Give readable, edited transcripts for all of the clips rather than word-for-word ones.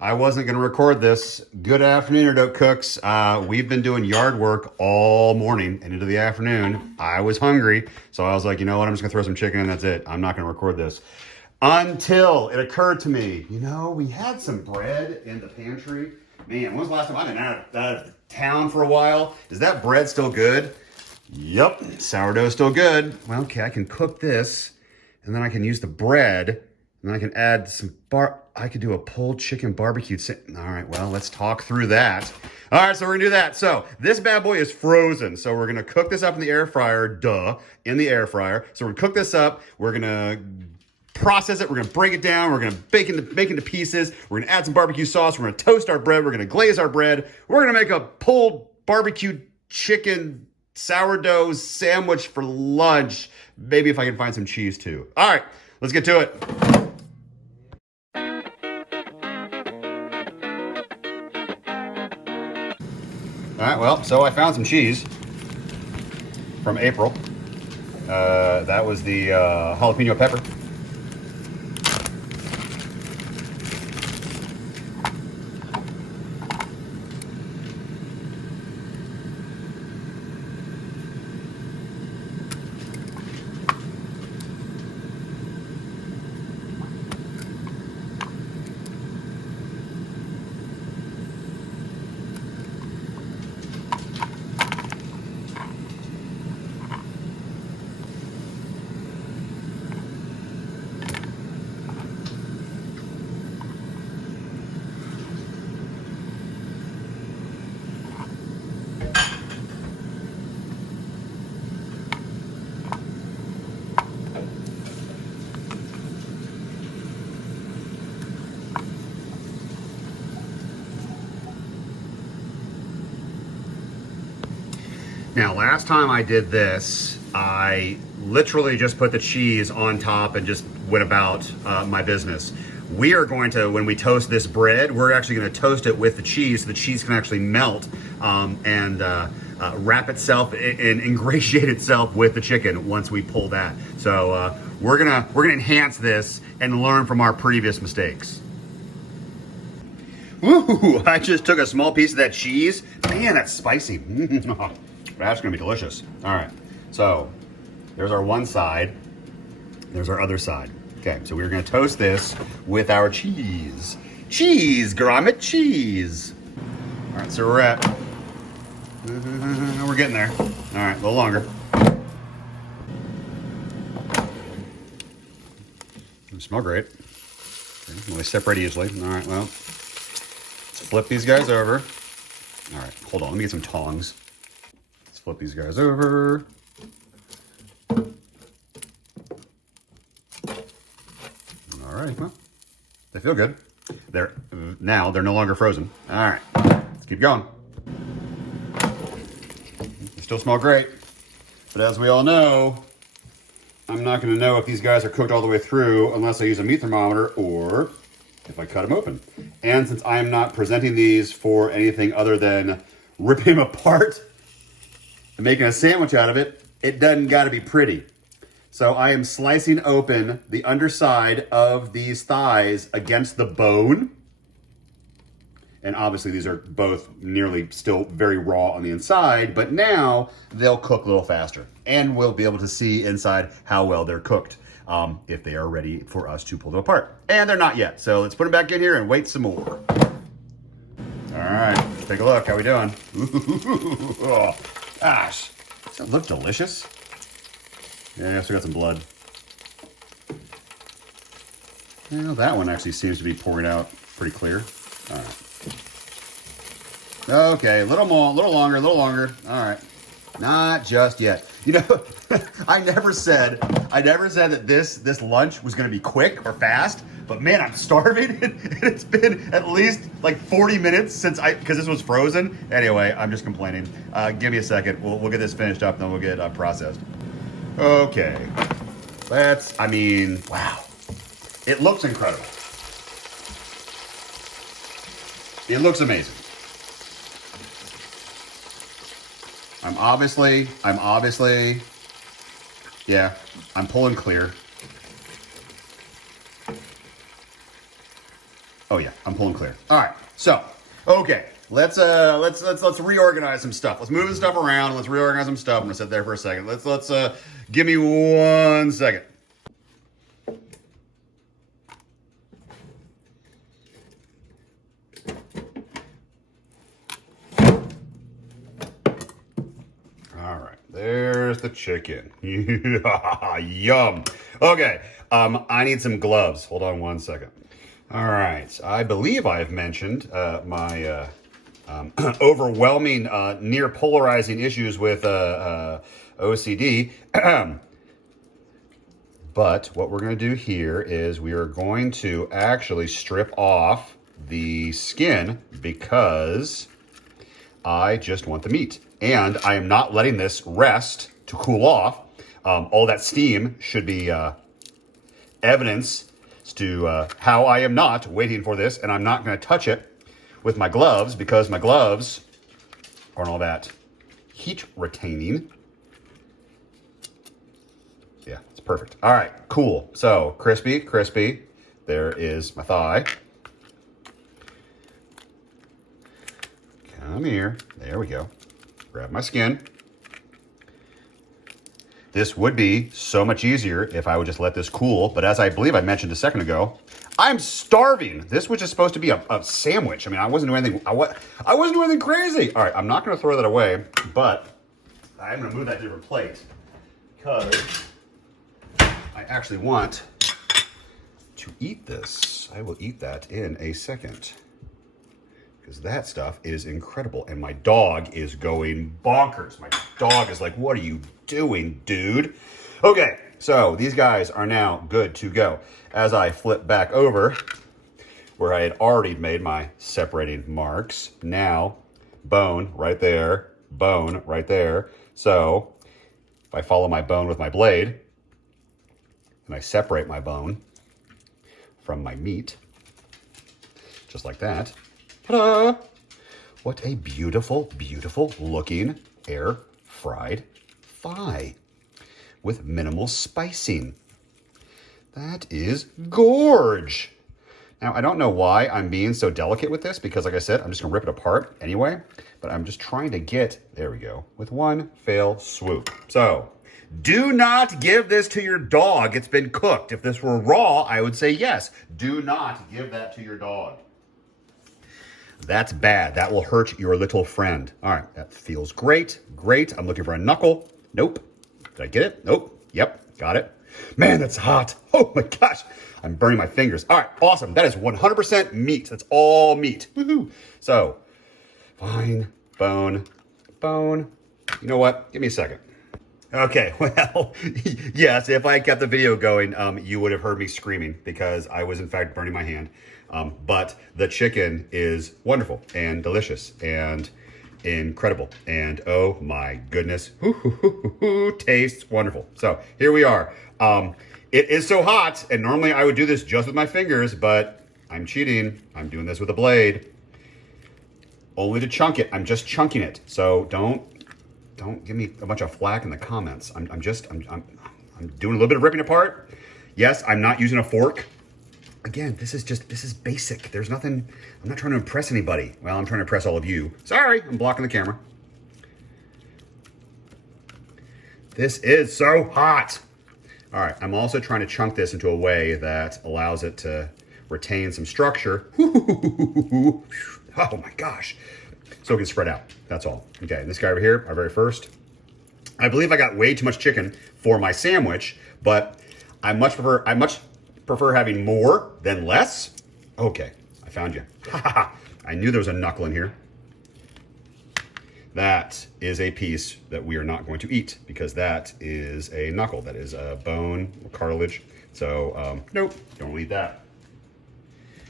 I wasn't going to record this. Good afternoon, Doak cooks. We've been doing yard work all morning and into the afternoon. I was hungry, so I was like, you know what? I'm just going to throw some chicken and that's it. I'm not going to record this. Until it occurred to me, we had some bread in the pantry. Man, when was the last time I've been out of town for a while? Is that bread still good? Yep, sourdough still good. Well, okay, I can cook this, and then I can use the bread, and then I can add some I could do a pulled chicken barbecue. All right, well, let's talk through that. All right, so we're gonna do that. So this bad boy is frozen. So we're gonna cook this up in the air fryer, in the air fryer. So we're gonna cook this up. We're gonna process it. We're gonna break it down. We're gonna make into pieces. We're gonna add some barbecue sauce. We're gonna toast our bread. We're gonna glaze our bread. We're gonna make a pulled barbecue chicken sourdough sandwich for lunch. Maybe if I can find some cheese too. All right, let's get to it. All right, well, so I found some cheese from April. That was the jalapeno pepper. Now, last time I did this, I literally just put the cheese on top and just went about my business. We are going to, when we toast this bread, we're actually going to toast it with the cheese so the cheese can actually melt and wrap itself and ingratiate itself with the chicken once we pull that. So we're gonna enhance this and learn from our previous mistakes. Ooh, I just took a small piece of that cheese. Man, that's spicy. That's gonna be delicious. All right, so there's our one side. There's our other side. Okay, so we're gonna toast this with our cheese. Cheese, grommet cheese. All right, so we're getting there. All right, a little longer. They smell great. Okay, well, they separate easily. All right, well, let's flip these guys over. All right, hold on, let me get some tongs. Flip these guys over. All right, well, they feel good. They're no longer frozen. All right, let's keep going. They still smell great, but as we all know, I'm not going to know if these guys are cooked all the way through unless I use a meat thermometer or if I cut them open. And since I am not presenting these for anything other than ripping them apart and making a sandwich out of it, it doesn't got to be pretty. So I am slicing open the underside of these thighs against the bone. And obviously these are both nearly still very raw on the inside, but now they'll cook a little faster. And we'll be able to see inside how well they're cooked if they are ready for us to pull them apart. And they're not yet, so let's put them back in here and wait some more. All right, take a look, how we doing? Ooh, oh. Gosh, does that look delicious? Yeah, I still got some blood. Well, that one actually seems to be pouring out pretty clear. All right. Okay, a little more, a little longer, a little longer. All right. Not just yet. I never said that this lunch was going to be quick or fast, but man, I'm starving. It's been at least like 40 minutes because this was frozen. Anyway, I'm just complaining. Give me a second. We'll get this finished up, and then we'll get processed. Okay. Wow. It looks incredible. It looks amazing. I'm obviously, yeah, I'm pulling clear. Oh yeah, I'm I'm pulling clear. All right, so, okay. Let's reorganize some stuff. Let's move the stuff around. Let's reorganize some stuff. I'm gonna sit there for a second. Let's give me 1 second. All right, there's the chicken. Yum. Okay, I need some gloves. Hold on 1 second. All right, I believe I've mentioned my overwhelming, near polarizing issues with OCD. But what we're going to do here is we are going to actually strip off the skin because I just want the meat. And I am not letting this rest to cool off. All that steam should be evidence as to how I am not waiting for this, and I'm not going to touch it with my gloves because my gloves aren't all that heat retaining. Yeah, it's perfect. All right, cool. So crispy, crispy. There is my thigh. Come here. There we go. Grab my skin. This would be so much easier if I would just let this cool, but as I believe I mentioned a second ago, I'm starving. This was just supposed to be a sandwich. I mean, I wasn't doing anything. I wasn't doing anything crazy. All right, I'm not going to throw that away, but I'm going to move that to a different plate because I actually want to eat this. I will eat that in a second because that stuff is incredible, and my dog is going bonkers. My dog is like, "What are you doing, dude?" Okay, so these guys are now good to go. As I flip back over where I had already made my separating marks, now bone right there, bone right there. So if I follow my bone with my blade and I separate my bone from my meat, just like that, ta-da! What a beautiful, beautiful looking air fried thigh with minimal spicing. That is gorge. Now, I don't know why I'm being so delicate with this because, like I said, I'm just gonna rip it apart anyway, but I'm just trying to get, there we go, with one fell swoop. So, do not give this to your dog. It's been cooked. If this were raw, I would say yes. Do not give that to your dog. That's bad. That will hurt your little friend. All right, that feels great. Great. I'm looking for a knuckle. Nope. Did I get it? Nope. Yep, got it. Man, that's hot. Oh my gosh. I'm burning my fingers. All right, awesome. That is 100% meat. That's all meat. Woohoo. So, fine, bone. You know what? Give me a second. Okay, well, yes, if I kept the video going, you would have heard me screaming because I was in fact burning my hand. But the chicken is wonderful and delicious and incredible. And oh my goodness, tastes wonderful. So here we are. It is so hot, and normally I would do this just with my fingers, but I'm cheating. I'm doing this with a blade. Only to chunk it. I'm just chunking it. So don't give me a bunch of flack in the comments. I'm doing a little bit of ripping apart. Yes, I'm not using a fork. Again, this is basic. There's nothing, I'm not trying to impress anybody. Well, I'm trying to impress all of you. Sorry, I'm blocking the camera. This is so hot. All right, I'm also trying to chunk this into a way that allows it to retain some structure. Oh my gosh. So it can spread out, that's all. Okay, this guy over here, our very first. I believe I got way too much chicken for my sandwich, but I much prefer having more than less. Okay, I found you. I knew there was a knuckle in here. That is a piece that we are not going to eat because that is a knuckle. That is a bone, cartilage. So, nope, don't eat that.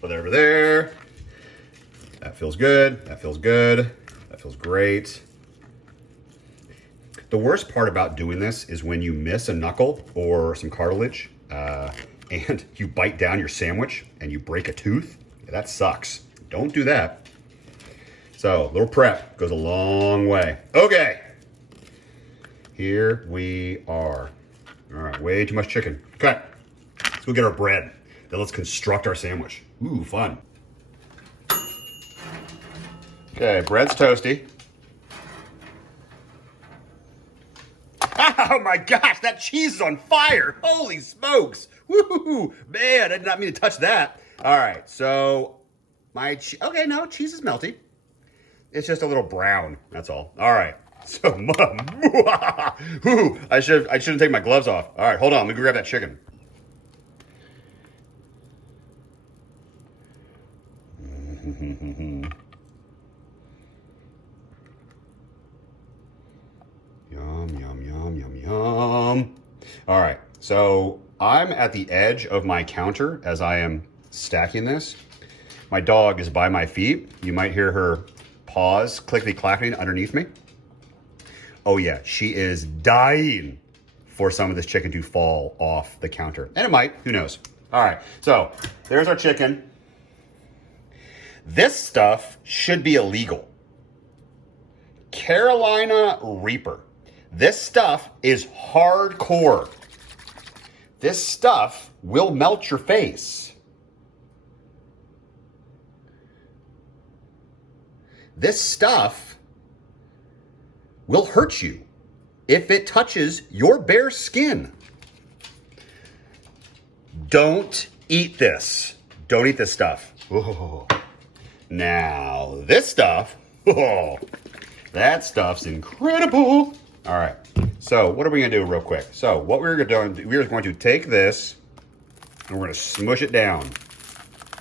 Put that over there. That feels good. That feels good. That feels great. The worst part about doing this is when you miss a knuckle or some cartilage and you bite down your sandwich and you break a tooth. That sucks. Don't do that. So, a little prep goes a long way. Okay. Here we are. All right, way too much chicken. Okay, let's go get our bread. Then let's construct our sandwich. Ooh, fun. Okay, bread's toasty. Oh my gosh, that cheese is on fire. Holy smokes. Woo-hoo-hoo. Man, I did not mean to touch that. All right, so okay, no, cheese is melty. It's just a little brown, that's all. All right, so, I shouldn't take my gloves off. All right, hold on, let me go grab that chicken. Yum, yum, yum, yum, yum. All right, so I'm at the edge of my counter as I am stacking this. My dog is by my feet. You might hear her paws clickety-clacking underneath me. Oh yeah, she is dying for some of this chicken to fall off the counter. And it might, who knows? All right, so there's our chicken. This stuff should be illegal. Carolina Reaper. This stuff is hardcore. This stuff will melt your face. This stuff will hurt you if it touches your bare skin. Don't eat this. Don't eat this stuff. Oh. Now, this stuff, oh, that stuff's incredible. All right, so what are we gonna do real quick? So what we're going to take this and we're gonna smush it down,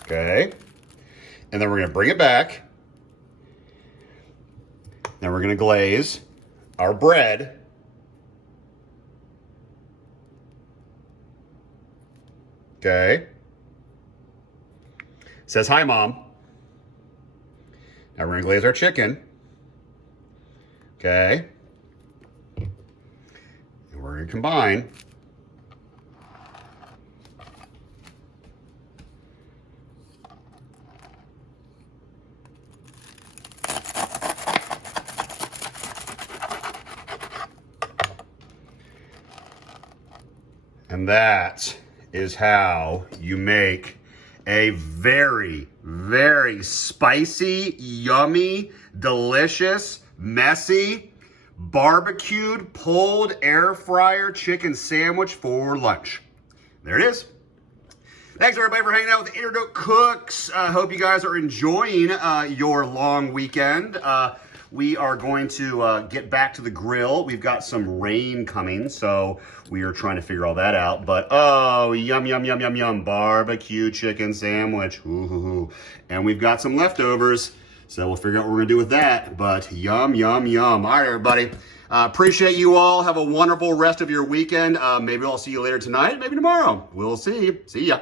okay? And then we're gonna bring it back. Then we're gonna glaze our bread. Okay. Says, hi, Mom. Now we're gonna glaze our chicken. Okay. And we're gonna combine. And that is how you make a very, very spicy, yummy, delicious, messy, barbecued, pulled air fryer chicken sandwich for lunch. There it is. Thanks everybody for hanging out with the Doak Cooks. I hope you guys are enjoying your long weekend. We are going to get back to the grill. We've got some rain coming, so we are trying to figure all that out. But oh, yum, yum, yum, yum, yum. Barbecue chicken sandwich. Ooh. And we've got some leftovers, so we'll figure out what we're gonna do with that. But yum, yum, yum. All right, everybody. Appreciate you all. Have a wonderful rest of your weekend. Maybe I'll see you later tonight, maybe tomorrow. We'll see. See ya.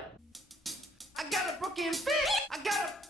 I got a broken fit. I got a